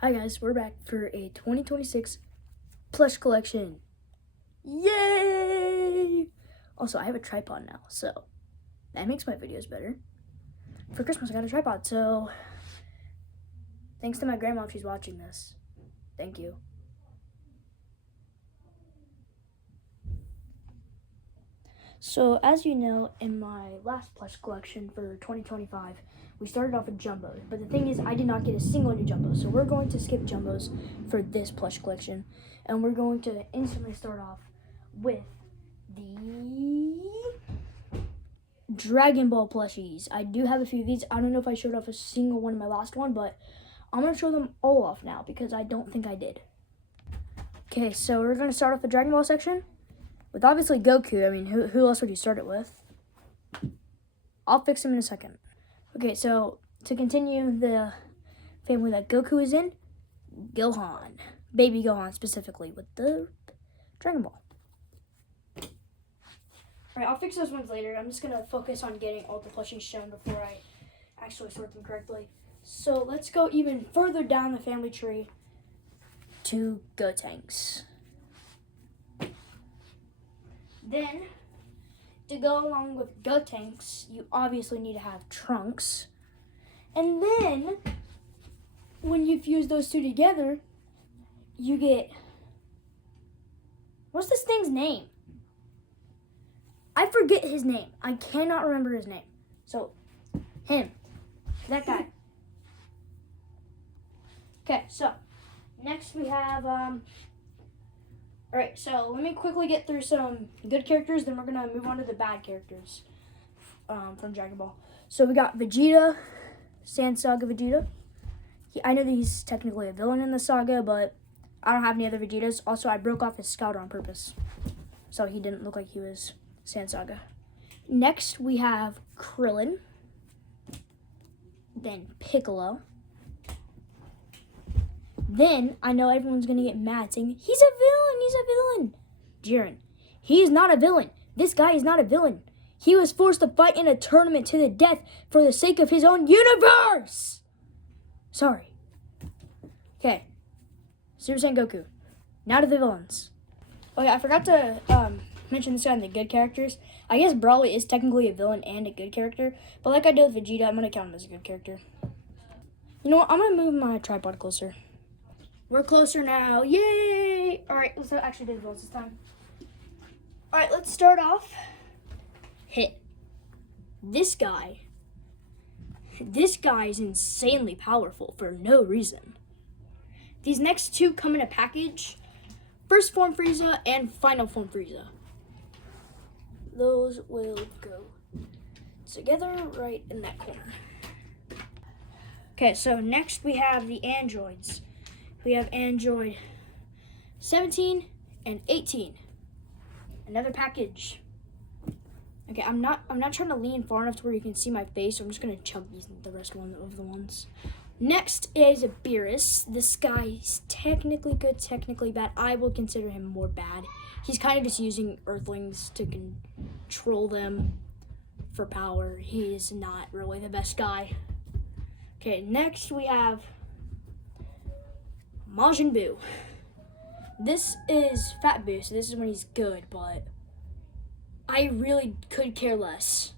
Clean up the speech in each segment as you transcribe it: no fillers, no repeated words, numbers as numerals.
Hi guys, we're back for a 2026 Plush Collection. Yay! Also, I have a tripod now, so that makes my videos better. For Christmas, I got a tripod, so thanks to my grandma if she's watching this. Thank you. So, as you know, in my last Plush Collection for 2025, we started off with Jumbos. But the thing is, I did not get a single new Jumbo. So we're going to skip Jumbos for this Plush Collection. And we're going to instantly start off with the Dragon Ball plushies. I do have a few of these. I don't know if I showed off a single one in my last one, but I'm going to show them all off now because I don't think I did. Okay, so we're going to start off the Dragon Ball section with obviously Goku. I mean, who else would you start it with? I'll fix him in a second. Okay, so to continue the family that Goku is in, Gohan. Baby Gohan specifically with the Dragon Ball. Alright, I'll fix those ones later. I'm just going to focus on getting all the plushies shown before I actually sort them correctly. So let's go even further down the family tree to Gotenks. Then, to go along with Gotenks, you obviously need to have Trunks. And then, when you fuse those two together, you get... What's this thing's name? I forget his name. I cannot remember his name. So, him. That guy. Okay, so, next we have... Alright, so let me quickly get through some good characters, then we're going to move on to the bad characters from Dragon Ball. So we got Vegeta, Sand Saga Vegeta. I know that he's technically a villain in the saga, but I don't have any other Vegetas. Also, I broke off his scouter on purpose, so he didn't look like he was Sand Saga. Next, we have Krillin, then Piccolo. Then, I know everyone's going to get mad saying, he's a villain. Jiren, he is not a villain. This guy is not a villain. He was forced to fight in a tournament to the death for the sake of his own universe. Sorry. Okay. Super Saiyan Goku. Now to the villains. Okay, I forgot to mention this guy in the good characters. I guess Broly is technically a villain and a good character. But like I did with Vegeta, I'm going to count him as a good character. You know what? I'm going to move my tripod closer. We're closer now. Yay! Alright, let's actually do the villains this time. Alright, let's start off. Hit. This guy is insanely powerful for no reason. These next two come in a package. First form Frieza and final form Frieza. Those will go together right in that corner. Okay, so next we have the androids. We have Android 17 and 18. Another package. Okay, I'm not trying to lean far enough to where you can see my face, so I'm just gonna chug the rest of the ones. Next is Beerus. This guy is technically good, technically bad. I will consider him more bad. He's kind of just using Earthlings to control them for power. He is not really the best guy. Okay, next we have Majin Buu. This is Fat Buu, so this is when he's good, but I really could care less.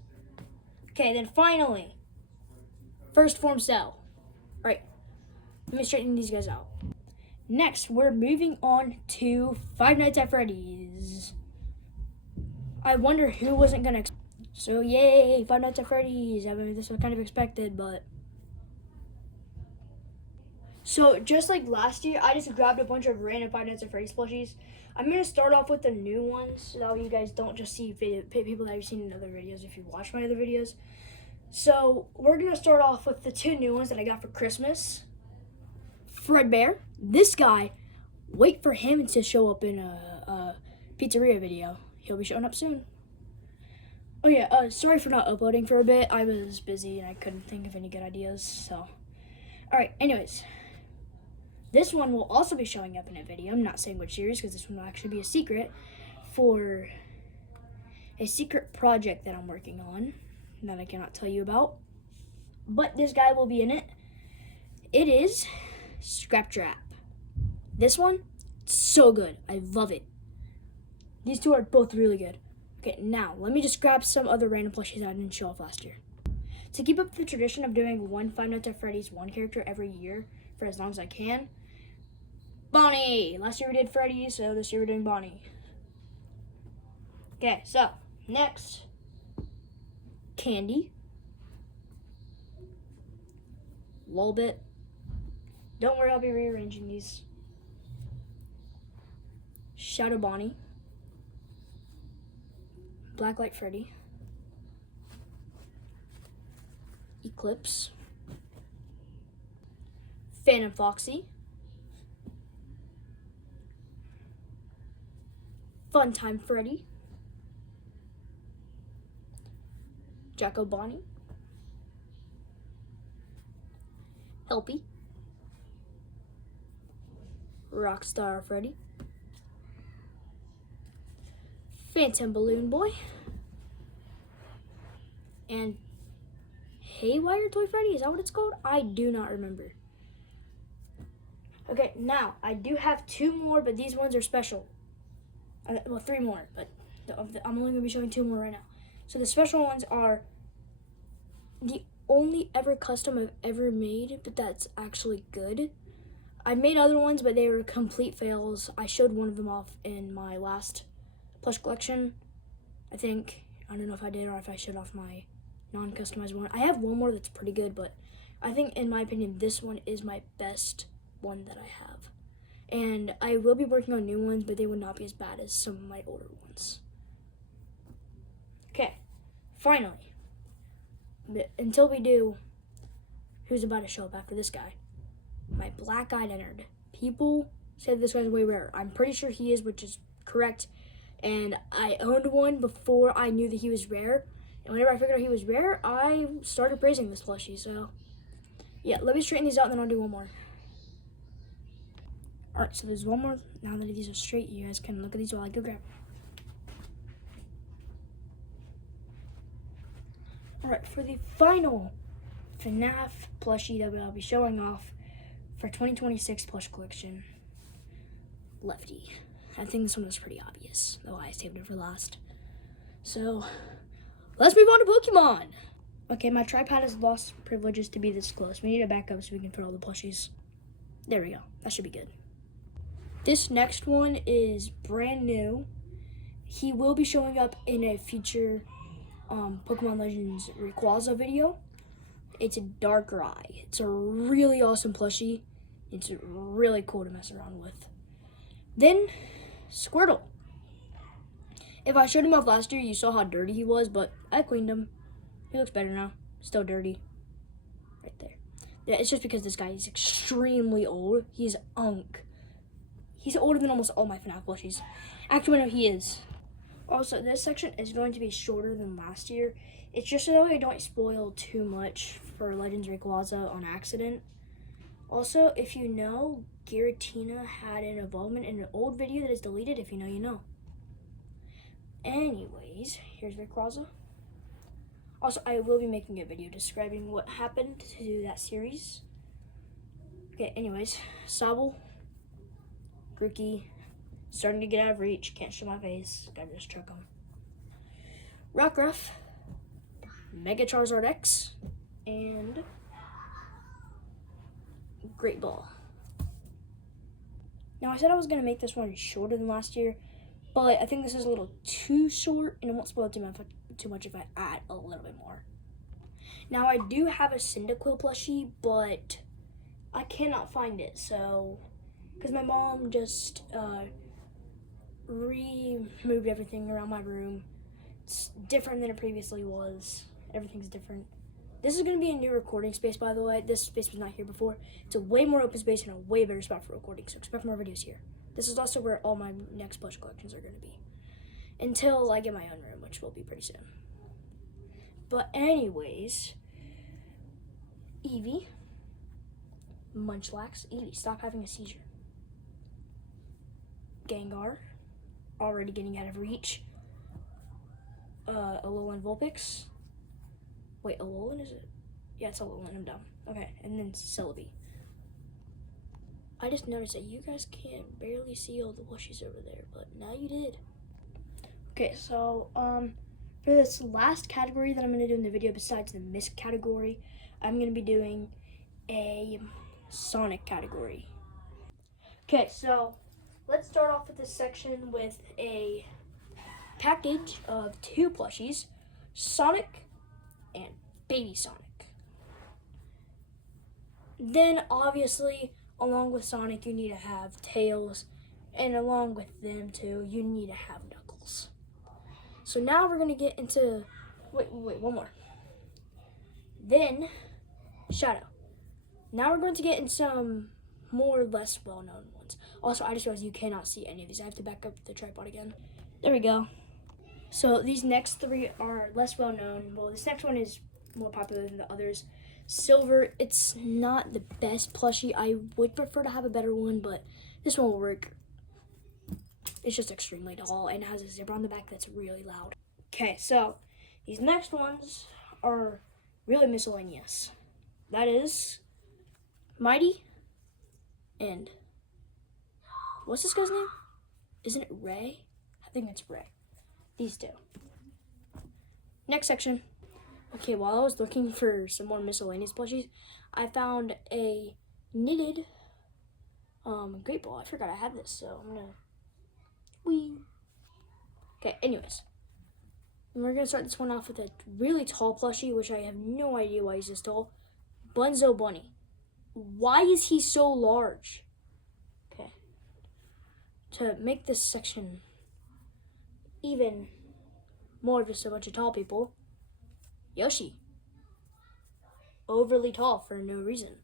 Okay, then finally, first form Cell. Alright, let me straighten these guys out. Next, we're moving on to Five Nights at Freddy's. I wonder who wasn't gonna... So yay, Five Nights at Freddy's. I mean, this was kind of expected, but... So, just like last year, I just grabbed a bunch of random Five Nights at Freddy's plushies. I'm going to start off with the new ones, so that way you guys don't just see people that you've seen in other videos if you watch my other videos. So, we're going to start off with the two new ones that I got for Christmas. Fredbear. This guy, wait for him to show up in a pizzeria video. He'll be showing up soon. Oh yeah, sorry for not uploading for a bit. I was busy and I couldn't think of any good ideas, so. Alright, anyways. This one will also be showing up in a video. I'm not saying which series because this one will actually be a secret for a secret project that I'm working on that I cannot tell you about. But this guy will be in it. It is Scrap Trap. This one, so good. I love it. These two are both really good. Okay, now let me just grab some other random plushies I didn't show off last year. To keep up the tradition of doing one Five Nights at Freddy's one character every year for as long as I can, Bonnie! Last year we did Freddy, so this year we're doing Bonnie. Okay, so next, Candy. A little bit. Don't worry, I'll be rearranging these. Shadow Bonnie. Blacklight Freddy. Eclipse. Phantom Foxy. Funtime Freddy. Jacko Bonnie. Helpy. Rockstar Freddy. Phantom Balloon Boy. And Haywire Toy Freddy, is that what it's called? I do not remember. Okay, now I do have 2 more, but these ones are special. Well, 3 more, but I'm only going to be showing 2 more right now. So the special ones are the only ever custom I've ever made, but that's actually good. I made other ones, but they were complete fails. I showed one of them off in my last Plush Collection, I think. I don't know if I did or if I showed off my non-customized one. I have one more that's pretty good, but I think, in my opinion, this one is my best one that I have. And I will be working on new ones, but they would not be as bad as some of my older ones. Okay, finally, until we do who's about to show up after this guy, my black-eyed Ennard. People said this guy's way rare. I'm pretty sure he is, which is correct. And I owned one before I knew that he was rare. And whenever I figured out he was rare, I started praising this plushie. So, yeah, let me straighten these out, and then I'll do one more. Alright, so there's one more. Now that these are straight, you guys can look at these while I go grab them. Alright, for the final FNAF plushie that I'll be showing off for 2026 Plush Collection, Lefty. I think this one was pretty obvious, though I saved it for last. So, let's move on to Pokemon. Okay, my tripod has lost privileges to be this close. We need to back up so we can put all the plushies. There we go. That should be good. This next one is brand new. He will be showing up in a future Pokemon Legends Rayquaza video. It's a darker eye. It's a really awesome plushie. It's really cool to mess around with. Then, Squirtle. If I showed him off last year, you saw how dirty he was, but I cleaned him. He looks better now. Still dirty. Right there. Yeah, it's just because this guy is extremely old. He's unk. He's older than almost all my FNAF plushies. Actually, no, he is. Also, this section is going to be shorter than last year. It's just so that I don't spoil too much for Legends Rayquaza on accident. Also, if you know, Giratina had an involvement in an old video that is deleted. If you know, you know. Anyways, here's Rayquaza. Also, I will be making a video describing what happened to that series. Okay, anyways, Sobble, Grookey, starting to get out of reach. Can't show my face. Gotta just chuck him. Rockruff, Mega Charizard X, and Great Ball. Now, I said I was going to make this one shorter than last year, but I think this is a little too short, and it won't spoil too much if I add a little bit more. Now, I do have a Cyndaquil plushie, but I cannot find it, so, because my mom just removed everything around my room. It's different than it previously was. Everything's different. This is going to be a new recording space, by the way. This space was not here before. It's a way more open space and a way better spot for recording, so expect more videos here. This is also where all my next plush collections are going to be. Until I get my own room, which will be pretty soon. But anyways, Eevee, Munchlax. Eevee, stop having a seizure. Gengar, already getting out of reach. Alolan Vulpix. Wait, Alolan, is it? Yeah, it's Alolan, I'm dumb. Okay, and then Celebi. I just noticed that you guys can't barely see all the plushies over there, but now you did. Okay, so for this last category that I'm gonna do in the video, besides the Mist category, I'm gonna be doing a Sonic category. Okay, so let's start off with this section with a package of 2 plushies, Sonic and Baby Sonic. Then obviously, along with Sonic, you need to have Tails, and along with them too, you need to have Knuckles. So now we're gonna get into, wait, one more. Then, Shadow. Now we're going to get into some more or less well-known ones. Also, I just realized you cannot see any of these. I have to back up the tripod again. There we go. So these next 3 are less well-known. Well, this next one is more popular than the others. Silver, it's not the best plushie. I would prefer to have a better one, but this one will work. It's just extremely tall and has a zipper on the back that's really loud. Okay, so these next ones are really miscellaneous. That is Mighty and what's this guy's name? Isn't it Ray? I think it's Ray. These 2. Next section. Okay, while I was looking for some more miscellaneous plushies, I found a knitted great ball. I forgot I had this, so I'm gonna Okay, anyways. We're gonna start this one off with a really tall plushie, which I have no idea why he's this tall. Bunzo Bunny. Why is he so large? Okay. To make this section even more just a bunch of tall people, Yoshi. Overly tall for no reason.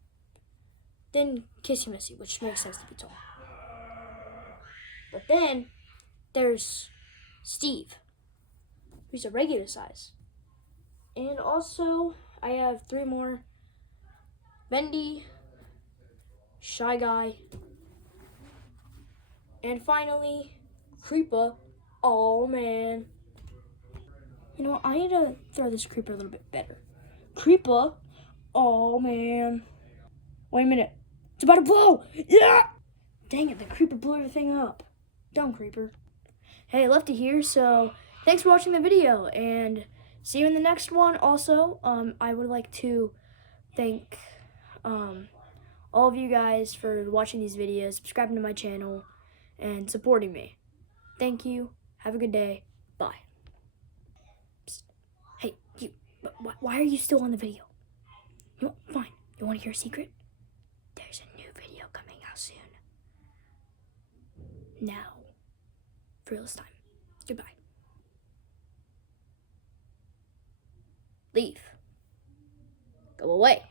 Then Kissy Missy, which makes sense to be tall. But then there's Steve, who's a regular size. And also, I have 3 more. Bendy, Shy Guy, and finally, Creeper. Oh man. You know what? I need to throw this Creeper a little bit better. Creeper. Oh man. Wait a minute. It's about to blow. Yeah! Dang it, the Creeper blew everything up. Dumb Creeper. Hey, Lefty here, so thanks for watching the video, and see you in the next one. Also, I would like to thank all of you guys for watching these videos, subscribing to my channel, and supporting me. Thank you. Have a good day. Bye. Psst. Hey, you. Why are you still on the video? You know, fine. You want to hear a secret? There's a new video coming out soon. Now, for real this time. Goodbye. Leave. Go away.